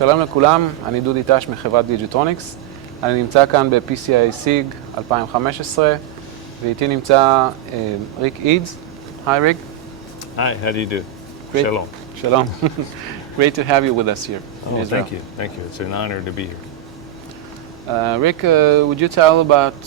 שלום לכולם, אני דודי טש מחברת Dgtronix. אני נמצא כאן ב-PCI-SIG 2015, ואיתי נמצא ריק Eads. Hi Rick. Hi, how do you do? Great. Shalom. Shalom. Great to have you with us here in Oh, Israel. thank you. Thank you. It's an honor to be here. Rick, would you tell about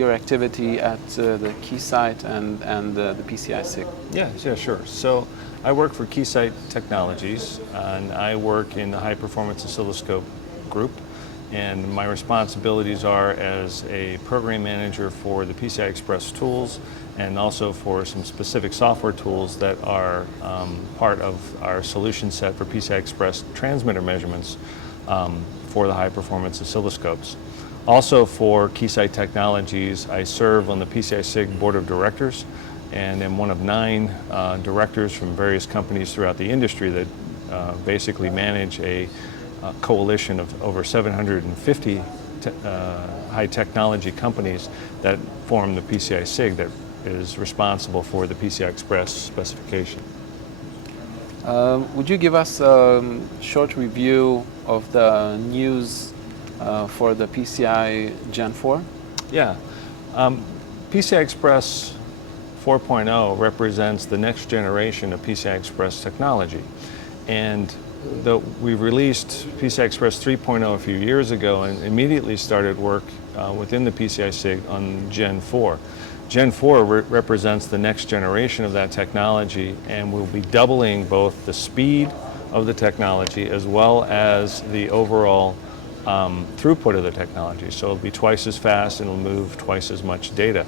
your activity at the Keysight and the PCI-SIG? Yeah, sure. So I work for Keysight Technologies, and I work in the high performance oscilloscope group. And my responsibilities are as a program manager for the PCI Express tools and also for some specific software tools that are part of our solution set for PCI Express transmitter measurements for the high performance oscilloscopes. Also for Keysight Technologies, I serve on the PCI-SIG board of directors and am one of 9 directors from various companies throughout the industry that basically manage a coalition of over 750 high technology companies that form the PCI-SIG that is responsible for the PCI Express specification. Would you give us a short review of the news for the PCI Gen 4? Yeah. PCI Express 4.0 represents the next generation of PCI Express technology. And we released PCI Express 3.0 a few years ago and immediately started work within the PCI-SIG on Gen 4. Gen 4 represents the next generation of that technology, and we'll be doubling both the speed of the technology as well as the overall throughput of the technology. So it'll be twice as fast and it'll move twice as much data.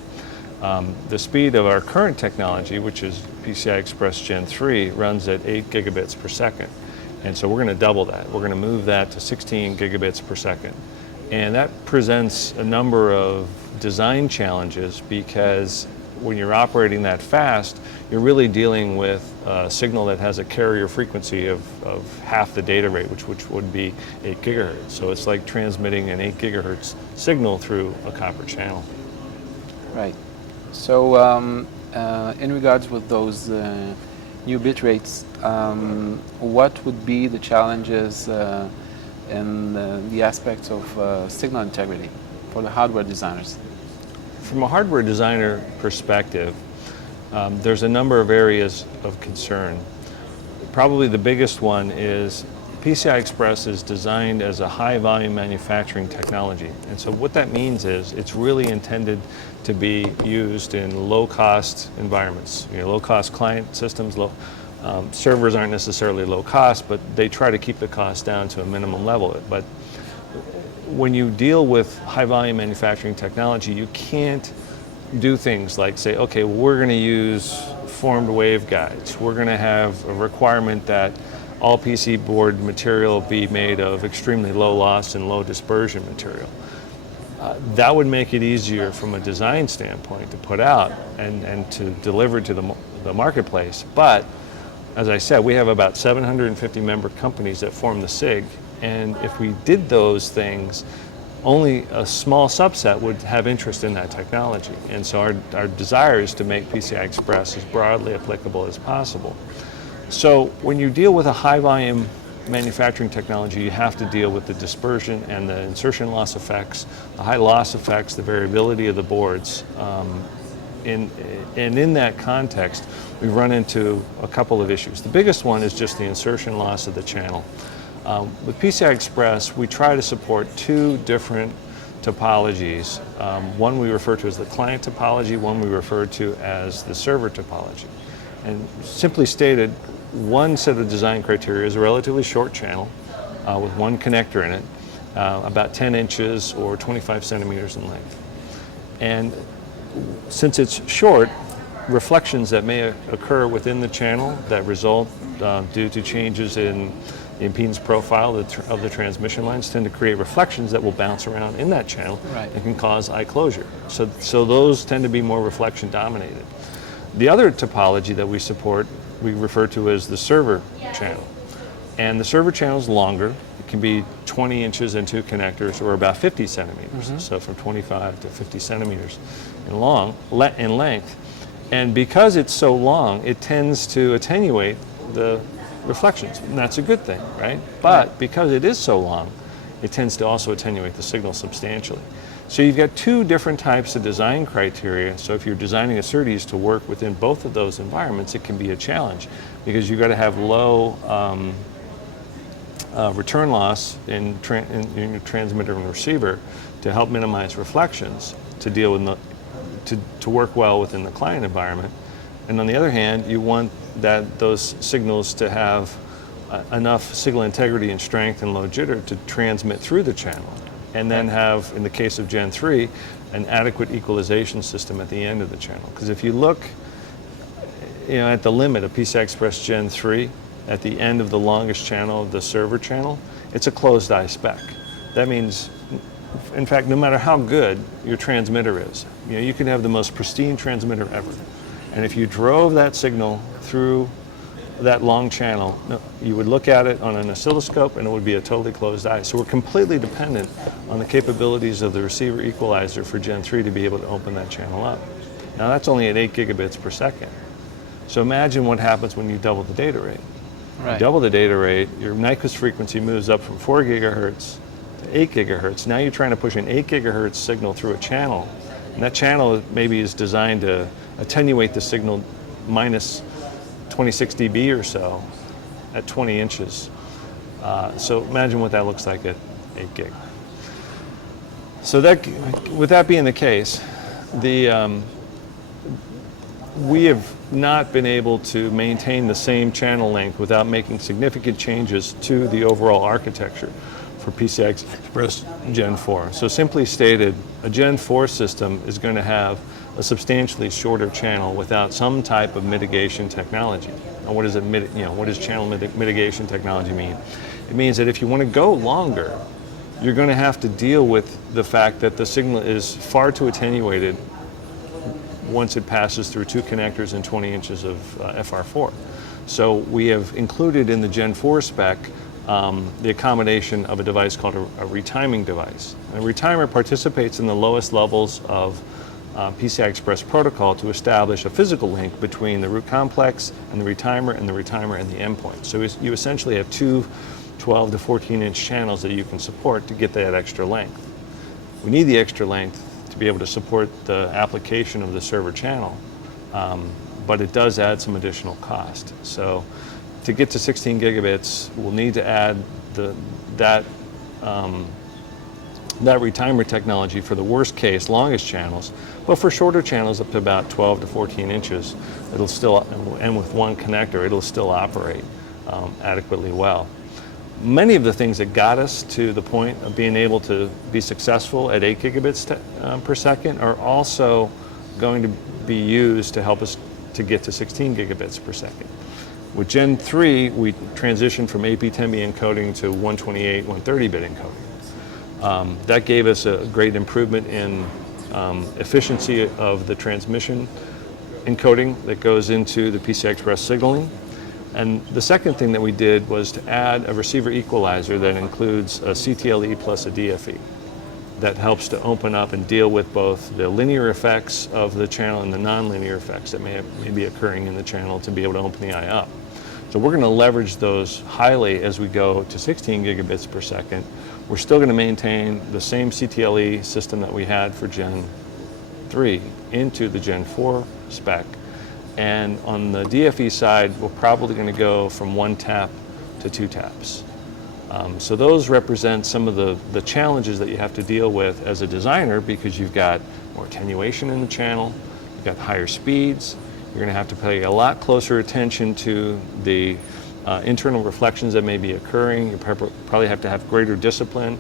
The speed of our current technology, which is PCI Express Gen 3, runs at 8 gigabits per second. And so we're going to double that. We're going to move that to 16 gigabits per second. And that presents a number of design challenges because when you're operating that fast, you're really dealing with a signal that has a carrier frequency of half the data rate, which would be 8 gigahertz. So it's like transmitting an 8 gigahertz signal through a copper channel. Right. So in regards with those new bit rates, what would be the challenges in the aspects of signal integrity for the hardware designers? From a hardware designer perspective, there's a number of areas of concern. Probably the biggest one is PCI Express is designed as a high volume manufacturing technology. And so what that means is it's really intended to be used in low cost environments. Low cost client systems, servers aren't necessarily low cost, but they try to keep the cost down to a minimum level. But when you deal with high volume manufacturing technology, you can't do things like say, okay, well, we're going to use formed waveguides. We're going to have a requirement that all PC board material be made of extremely low loss and low dispersion material. That would make it easier from a design standpoint to put out and to deliver to the marketplace. But as I said, we have about 750 member companies that form the SIG, and if we did those things, only a small subset would have interest in that technology. And so our desire is to make PCI Express as broadly applicable as possible. So when you deal with a high volume manufacturing technology, you have to deal with the dispersion and the insertion loss effects, the high loss effects, the variability of the boards. And in that context, we've run into a couple of issues. The biggest one is just the insertion loss of the channel. With PCI Express, we try to support 2 different topologies. One we refer to as the client topology, one we refer to as the server topology. And simply stated, one set of design criteria is a relatively short channel with one connector in it, about 10 inches or 25 centimeters in length. And since it's short, reflections that may occur within the channel that result due to changes in the impedance profile of the transmission lines tend to create reflections that will bounce around in that channel. Right. And can cause eye closure. So those tend to be more reflection dominated. The other topology that we support, we refer to as the server channel. And the server channel is longer. It can be 20 inches in 2 connectors or about 50 centimeters. Mm-hmm. So from 25 to 50 centimeters in length. And because it's so long, it tends to attenuate the reflections, and that's a good thing, right? But because it is so long, it tends to also attenuate the signal substantially. So you've got two different types of design criteria. So if you're designing a SerDes to work within both of those environments, it can be a challenge because you've got to have low return loss in your transmitter and receiver to help minimize reflections to deal with to work well within the client environment. And on the other hand, you want those signals to have enough signal integrity and strength and low jitter to transmit through the channel, and then have, in the case of Gen 3, an adequate equalization system at the end of the channel. Because if you look at the limit of PCI Express Gen 3, at the end of the longest channel of the server channel, it's a closed eye spec. That means, in fact, no matter how good your transmitter is, you can have the most pristine transmitter ever. And if you drove that signal through that long channel, you would look at it on an oscilloscope and it would be a totally closed eye. So we're completely dependent on the capabilities of the receiver equalizer for Gen 3 to be able to open that channel up. Now that's only at 8 gigabits per second. So imagine what happens when you double the data rate. Right. You double the data rate, your Nyquist frequency moves up from 4 gigahertz to 8 gigahertz. Now you're trying to push an 8 gigahertz signal through a channel, and that channel maybe is designed to attenuate the signal minus 26 dB or so at 20 inches. So imagine what that looks like at 8 gig. So with that being the case, we have not been able to maintain the same channel length without making significant changes to the overall architecture for PCI Express Gen 4. So simply stated, a Gen 4 system is going to have a substantially shorter channel without some type of mitigation technology. Now, what does channel mitigation technology mean? It means that if you want to go longer, you're going to have to deal with the fact that the signal is far too attenuated once it passes through two connectors and 20 inches of FR4. So we have included in the Gen 4 spec the accommodation of a device called a retiming device. A retimer participates in the lowest levels of PCI Express protocol to establish a physical link between the root complex and the retimer and the endpoint. So you essentially have two 12 to 14 inch channels that you can support to get that extra length. We need the extra length to be able to support the application of the server channel, but it does add some additional cost. So to get to 16 gigabits, we'll need to add that retimer technology for the worst case, longest channels, but for shorter channels up to about 12 to 14 inches, it'll still, and with one connector, it'll still operate adequately well. Many of the things that got us to the point of being able to be successful at 8 gigabits per second are also going to be used to help us to get to 16 gigabits per second. With Gen 3, we transitioned from AP10B encoding to 128, 130-bit encoding. That gave us a great improvement in efficiency of the transmission encoding that goes into the PCI Express signaling. And the second thing that we did was to add a receiver equalizer that includes a CTLE plus a DFE that helps to open up and deal with both the linear effects of the channel and the nonlinear effects that may be occurring in the channel to be able to open the eye up. So we're going to leverage those highly as we go to 16 gigabits per second. We're still going to maintain the same CTLE system that we had for Gen 3 into the Gen 4 spec. And on the DFE side, we're probably going to go from 1 tap to 2 taps. So those represent some of the challenges that you have to deal with as a designer, because you've got more attenuation in the channel, you've got higher speeds, you're going to have to pay a lot closer attention to the internal reflections that may be occurring. You probably have to have greater discipline,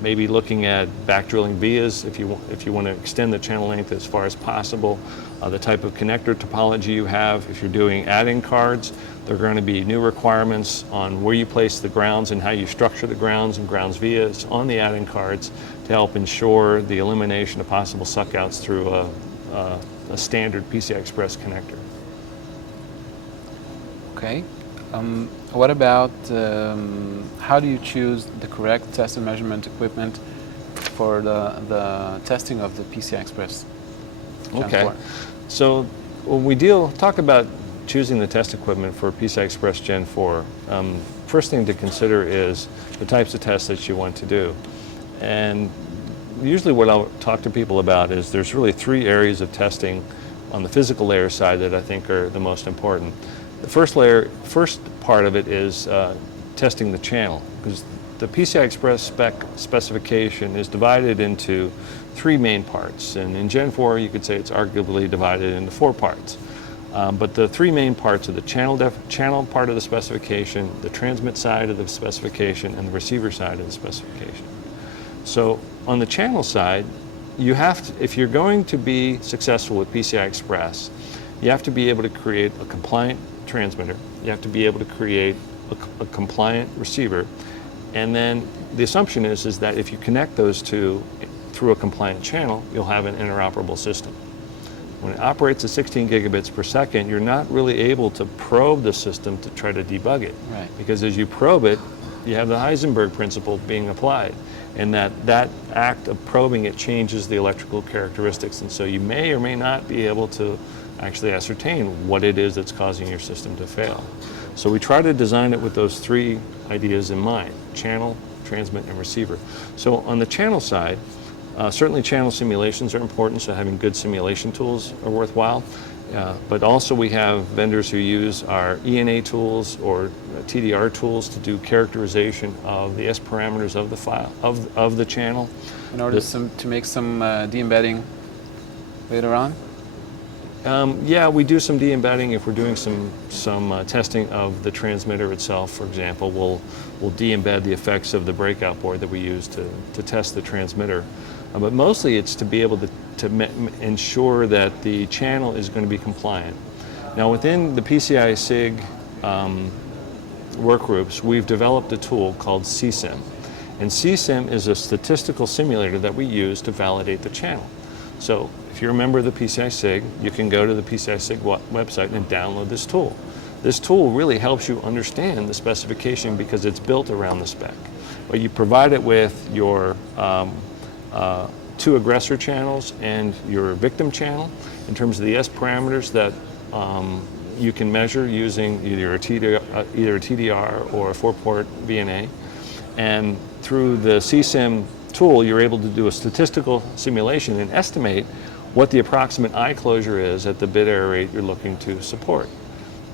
maybe looking at back drilling vias if you want to extend the channel length as far as possible. The type of connector topology you have. If you're doing add-in cards, there are going to be new requirements on where you place the grounds and how you structure the grounds and grounds vias on the add-in cards to help ensure the elimination of possible suckouts through a standard PCI Express connector. Okay. What about how do you choose the correct test and measurement equipment for the testing of the PCI Express Gen 4? So when we talk about choosing the test equipment for PCI Express Gen 4, first thing to consider is the types of tests that you want to do. And usually what I'll talk to people about is there's really 3 areas of testing on the physical layer side that I think are the most important. The first part of it is testing the channel, because the PCI Express specification is divided into 3 main parts, and in Gen 4 you could say it's arguably divided into 4 parts. But the 3 main parts are the channel part of the specification, the transmit side of the specification, and the receiver side of the specification. So on the channel side, you have to, if you're going to be successful with PCI Express, you have to be able to create a compliant transmitter, you have to be able to create a compliant receiver, and then the assumption is that if you connect those two through a compliant channel, you'll have an interoperable system. When it operates at 16 gigabits per second, you're not really able to probe the system to try to debug it. Right. Because as you probe it, you have the Heisenberg principle being applied. And that act of probing it changes the electrical characteristics. And so you may or may not be able to actually ascertain what it is that's causing your system to fail. So we try to design it with those 3 ideas in mind: channel, transmit, and receiver. So on the channel side, certainly channel simulations are important, so having good simulation tools are worthwhile. But also we have vendors who use our ENA tools or TDR tools to do characterization of the S parameters of the file, of the channel. In order to make some de-embedding later on? Yeah, we do some de-embedding. If we're doing some testing of the transmitter itself, for example, we'll de-embed the effects of the breakout board that we use to test the transmitter. But mostly it's to be able to ensure that the channel is going to be compliant. Now within the PCI-SIG workgroups, we've developed a tool called CSIM. And CSIM is a statistical simulator that we use to validate the channel. So if you're a member of the PCI-SIG, you can go to the PCI-SIG website and download this tool. This tool really helps you understand the specification because it's built around the spec. But you provide it with your 2 aggressor channels and your victim channel in terms of the S parameters that you can measure using either a TDR or a 4-port VNA. And through the CSIM tool, you're able to do a statistical simulation and estimate what the approximate eye closure is at the bit error rate you're looking to support.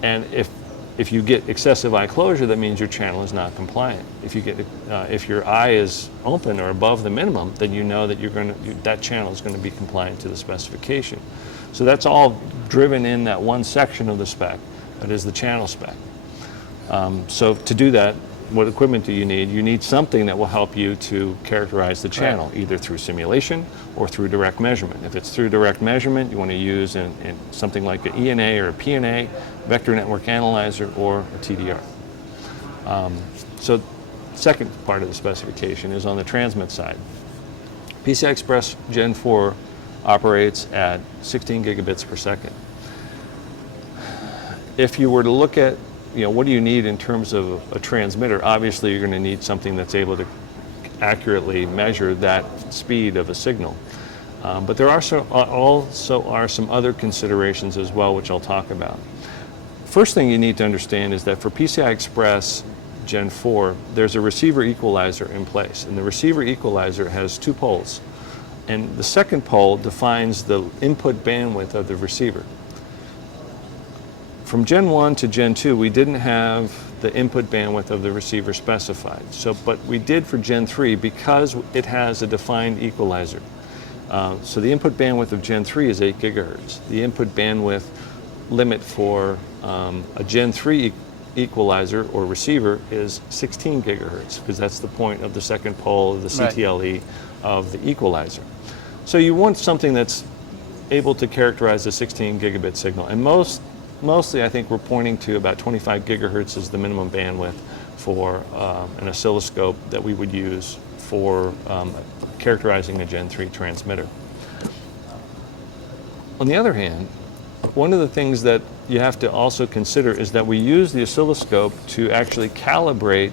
And if you get excessive eye closure, that means your channel is not compliant. If your eye is open or above the minimum, then you know that that channel is going to be compliant to the specification. So that's all driven in that one section of the spec, that is the channel spec. So to do that, what equipment do you need? You need something that will help you to characterize the channel, right, either through simulation or through direct measurement. If it's through direct measurement, you want to use something like an ENA or a PNA, vector network analyzer, or a TDR. So second part of the specification is on the transmit side. PCI Express Gen 4 operates at 16 gigabits per second. If you were to look at what do you need in terms of a transmitter? Obviously, you're going to need something that's able to accurately measure that speed of a signal. But there are also are some other considerations as well, which I'll talk about. First thing you need to understand is that for PCI Express Gen 4, there's a receiver equalizer in place. And the receiver equalizer has 2 poles. And the second pole defines the input bandwidth of the receiver. From Gen 1 to Gen 2, we didn't have the input bandwidth of the receiver specified. But we did for Gen 3 because it has a defined equalizer. So the input bandwidth of Gen 3 is 8 gigahertz. The input bandwidth limit for a Gen 3 equalizer or receiver is 16 gigahertz, because that's the point of the second pole of the CTLE of the equalizer. So you want something that's able to characterize a 16 gigabit signal. And mostly I think we're pointing to about 25 gigahertz as the minimum bandwidth for an oscilloscope that we would use for characterizing a Gen 3 transmitter. On the other hand, one of the things that you have to also consider is that we use the oscilloscope to actually calibrate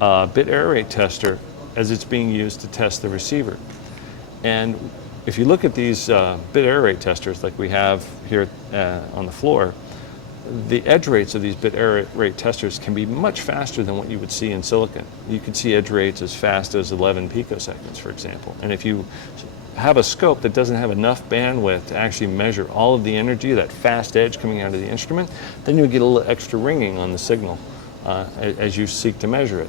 a bit error rate tester as it's being used to test the receiver. And if you look at these bit error rate testers like we have here on the floor, the edge rates of these bit error rate testers can be much faster than what you would see in silicon. You could see edge rates as fast as 11 picoseconds, for example. And if you have a scope that doesn't have enough bandwidth to actually measure all of the energy, that fast edge coming out of the instrument, then you get a little extra ringing on the signal as you seek to measure it.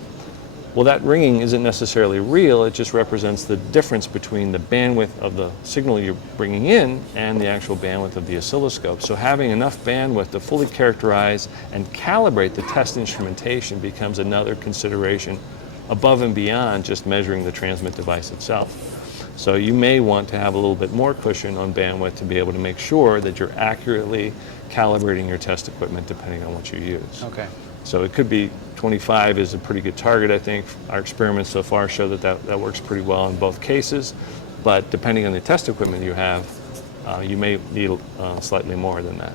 Well, that ringing isn't necessarily real, it just represents the difference between the bandwidth of the signal you're bringing in and the actual bandwidth of the oscilloscope. So having enough bandwidth to fully characterize and calibrate the test instrumentation becomes another consideration above and beyond just measuring the transmit device itself. So you may want to have a little bit more cushion on bandwidth to be able to make sure that you're accurately calibrating your test equipment depending on what you use. Okay. So it could be 25 is a pretty good target, I think. Our experiments so far show that works pretty well in both cases, but depending on the test equipment you have, you may need slightly more than that.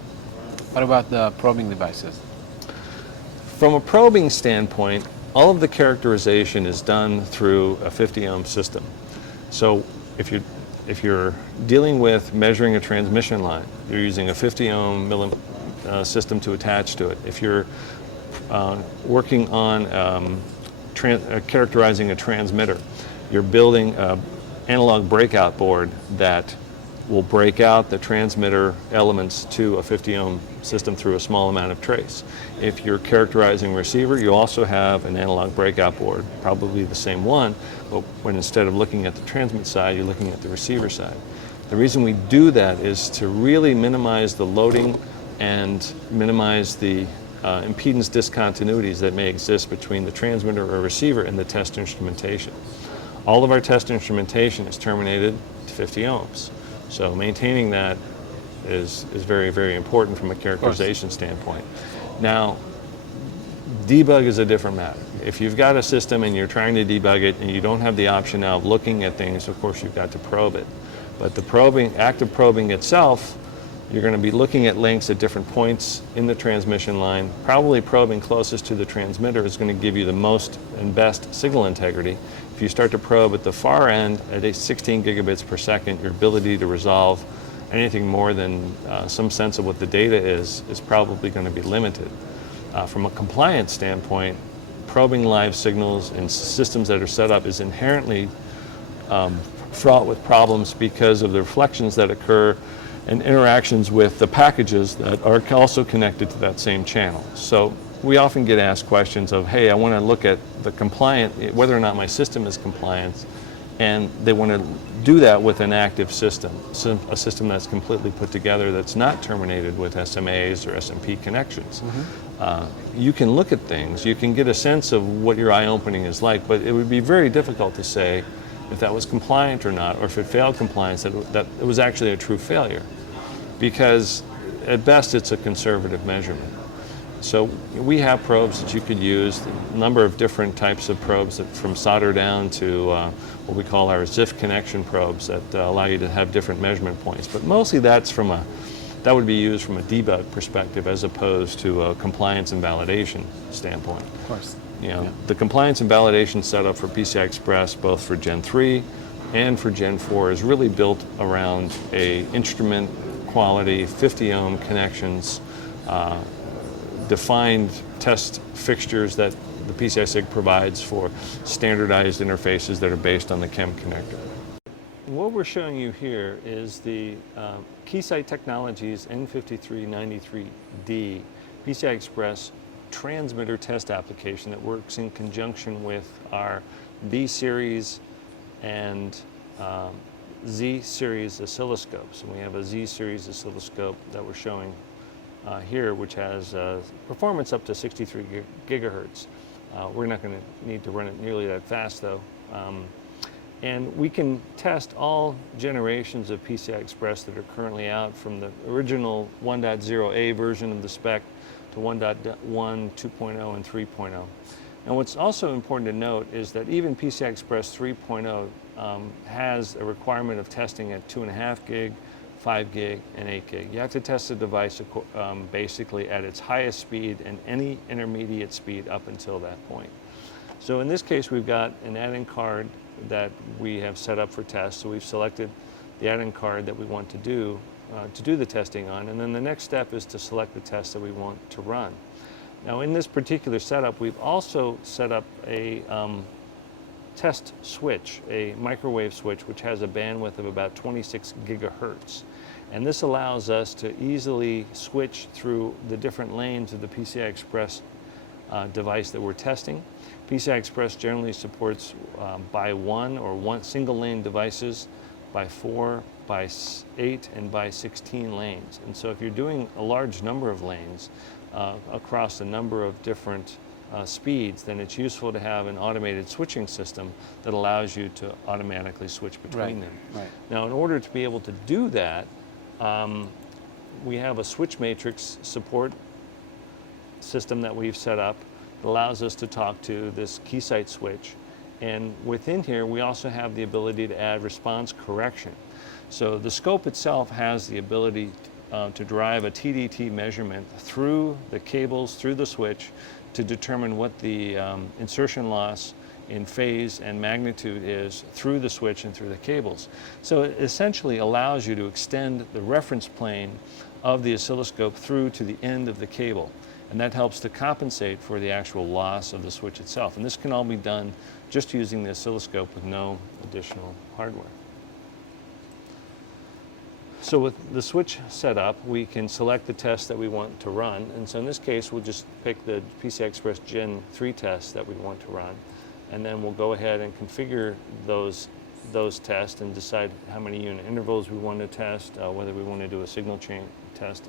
What about the probing devices? From a probing standpoint, all of the characterization is done through a 50 ohm system. So if you're dealing with measuring a transmission line, you're using a 50 ohm system to attach to it. If you're working on characterizing a transmitter, you're building an analog breakout board that will break out the transmitter elements to a 50 ohm system through a small amount of trace. If you're characterizing a receiver, you also have an analog breakout board, probably the same one, but when instead of looking at the transmit side, you're looking at the receiver side. The reason we do that is to really minimize the loading and minimize the impedance discontinuities that may exist between the transmitter or receiver and the test instrumentation. All of our test instrumentation is terminated to 50 ohms. So maintaining that is very, very important from a characterization standpoint. Now, debug is a different matter. If you've got a system and you're trying to debug it and you don't have the option now of looking at things, of course you've got to probe it. But the probing, active probing itself, you're going to be looking at links at different points in the transmission line. Probably probing closest to the transmitter is going to give you the most and best signal integrity. If you start to probe at the far end at a 16 gigabits per second, your ability to resolve anything more than some sense of what the data is probably going to be limited. From a compliance standpoint, probing live signals in systems that are set up is inherently fraught with problems because of the reflections that occur and interactions with the packages that are also connected to that same channel. So we often get asked questions of, hey, I want to look at the compliant, whether or not my system is compliant, and they want to do that with an active system, so a system that's completely put together that's not terminated with SMAs or SMP connections. You can look at things, you can get a sense of what your eye opening is like, but it would be very difficult to say if that was compliant or not, or if it failed compliance, that it was actually a true failure. Because at best it's a conservative measurement. So we have probes that you could use, a number of different types of probes, from solder down to what we call our ZIF connection probes that allow you to have different measurement points. But mostly that would be used from a debug perspective as opposed to a compliance and validation standpoint. Of course. You know, the compliance and validation setup for PCI Express, both for Gen 3 and for Gen 4, is really built around a instrument quality, 50 ohm connections, defined test fixtures that the PCI-SIG provides for standardized interfaces that are based on the chem connector. What we're showing you here is the Keysight Technologies N5393D PCI Express transmitter test application that works in conjunction with our B-series and Z-series oscilloscopes. And we have a Z-series oscilloscope that we're showing here, which has performance up to 63 gigahertz. We're not going to need to run it nearly that fast, though. And we can test all generations of PCI Express that are currently out, from the original 1.0A version of the spec to 1.1, 2.0, and 3.0. And what's also important to note is that even PCI Express 3.0 has a requirement of testing at 2.5 gig, 5 gig, and 8 gig. You have to test the device basically at its highest speed and any intermediate speed up until that point. So in this case, we've got an add-in card that we have set up for test. So we've selected the add-in card that we want to do, to do the testing on, and then the next step is to select the test that we want to run. Now in this particular setup, we've also set up a test switch, a microwave switch, which has a bandwidth of about 26 gigahertz. And this allows us to easily switch through the different lanes of the PCI Express device that we're testing. PCI Express generally supports by one or one single lane devices, by 4, by 8, and by 16 lanes. And so if you're doing a large number of lanes across a number of different speeds, then it's useful to have an automated switching system that allows you to automatically switch between them. Right. Now, in order to be able to do that, we have a switch matrix support system that we've set up that allows us to talk to this Keysight switch. And within here, we also have the ability to add response correction. So the scope itself has the ability to drive a TDT measurement through the cables, through the switch, to determine what the insertion loss in phase and magnitude is through the switch and through the cables. So it essentially allows you to extend the reference plane of the oscilloscope through to the end of the cable. And that helps to compensate for the actual loss of the switch itself. And this can all be done just using the oscilloscope with no additional hardware. So with the switch set up, we can select the test that we want to run. And so in this case, we'll just pick the PCI Express Gen 3 test that we want to run. And then we'll go ahead and configure those tests and decide how many unit intervals we want to test, whether we want to do a signal chain test,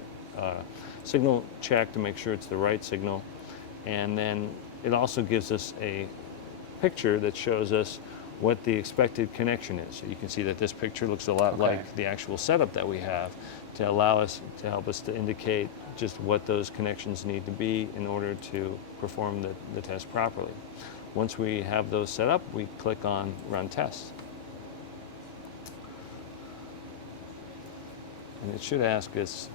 signal check to make sure it's the right signal. And then it also gives us a picture that shows us what the expected connection is. So you can see that this picture looks a lot like the actual setup that we have to help us to indicate just what those connections need to be in order to perform the test properly. Once we have those set up, we click on Run Tests. And it should ask us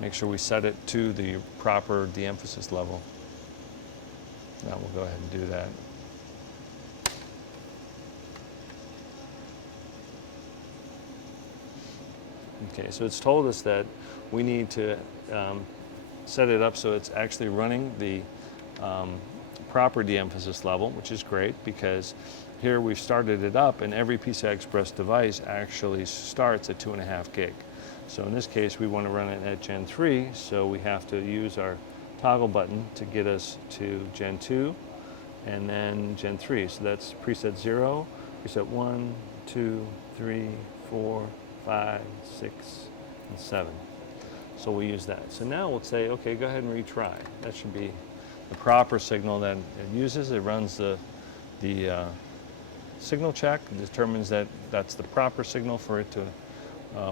make sure we set it to the proper de-emphasis level. Now we'll go ahead and do that. Okay, so it's told us that we need to set it up so it's actually running the proper de-emphasis level, which is great because here we've started it up and every PCI Express device actually starts at 2.5 gig. So in this case, we want to run it at Gen 3, so we have to use our toggle button to get us to Gen 2 and then Gen 3. So that's preset 0, preset 1, 2, 3, 4, 5, 6, and 7. So we'll use that. So now we'll say, okay, go ahead and retry. That should be the proper signal that it uses. It runs the signal check, determines that that's the proper signal for it to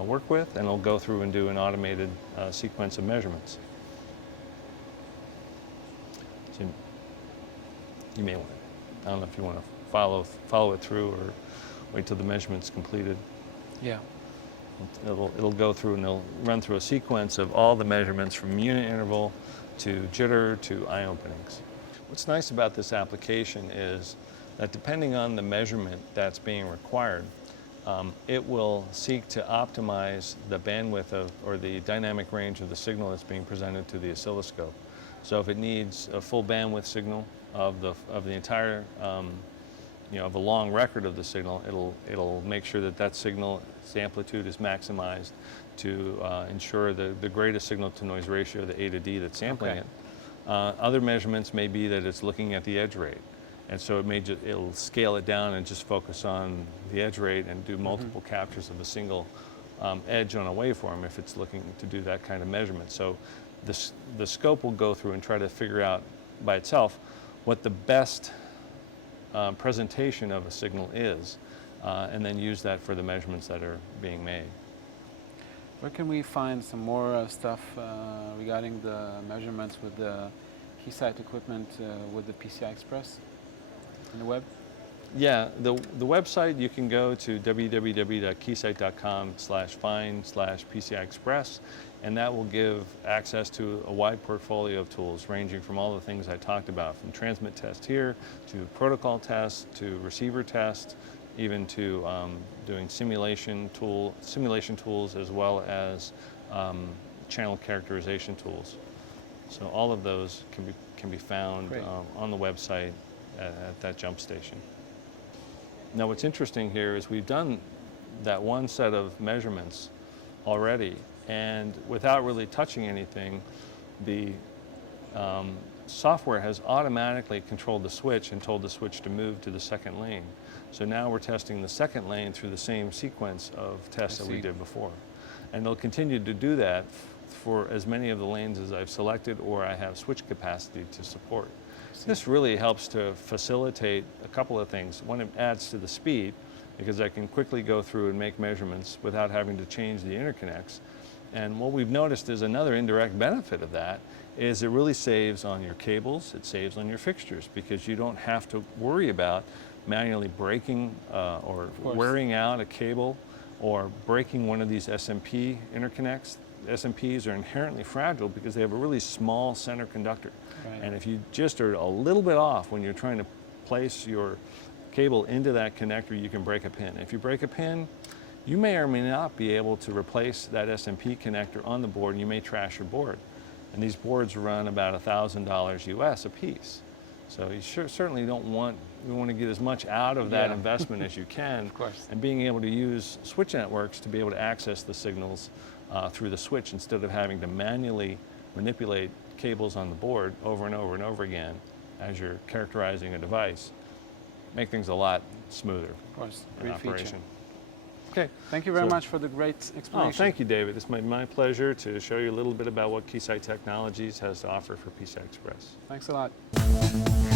work with, and it'll go through and do an automated sequence of measurements. So you may want to, I don't know if you want to follow it through or wait till the measurement's completed. Yeah. It'll go through and it'll run through a sequence of all the measurements from unit interval to jitter to eye openings. What's nice about this application is that depending on the measurement that's being required, it will seek to optimize the bandwidth or the dynamic range of the signal that's being presented to the oscilloscope. So if it needs a full bandwidth signal of the entire, of a long record of the signal, it'll make sure that signal's amplitude is maximized to ensure the greatest signal to noise ratio, the A to D that's sampling it. Other measurements may be that it's looking at the edge rate. And so it'll scale it down and just focus on the edge rate and do multiple captures of a single edge on a waveform if it's looking to do that kind of measurement. So the scope will go through and try to figure out by itself what the best presentation of a signal is, and then use that for the measurements that are being made. Where can we find some more stuff regarding the measurements with the Keysight equipment with the PCI Express on the web? Yeah, the website, you can go to www.keysight.com/find/PCI Express, and that will give access to a wide portfolio of tools ranging from all the things I talked about, from transmit test here to protocol test to receiver test even to doing simulation tools as well as channel characterization tools. So all of those can be found on the website at that jump station. Now what's interesting here is we've done that one set of measurements already, and without really touching anything, the software has automatically controlled the switch and told the switch to move to the second lane. So now we're testing the second lane through the same sequence of tests that we did before. And they'll continue to do that for as many of the lanes as I've selected or I have switch capacity to support. This really helps to facilitate a couple of things. One, it adds to the speed because I can quickly go through and make measurements without having to change the interconnects. And what we've noticed is another indirect benefit of that is it really saves on your cables, it saves on your fixtures, because you don't have to worry about manually breaking or wearing out a cable or breaking one of these SMP interconnects. SMPs are inherently fragile because they have a really small center conductor. Right. And if you just are a little bit off when you're trying to place your cable into that connector, you can break a pin. If you break a pin, you may or may not be able to replace that SMP connector on the board, and you may trash your board. And these boards run about $1,000 US a piece. So you certainly don't want, you want to get as much out of that investment as you can. Of course. And being able to use switch networks to be able to access the signals through the switch instead of having to manually manipulate cables on the board over and over and over again as you're characterizing a device, make things a lot smoother. Of course, in great operation. feature. Okay. Thank you very much for the great explanation. Oh, thank you, David. It's my pleasure to show you a little bit about what Keysight Technologies has to offer for PCI Express. Thanks a lot.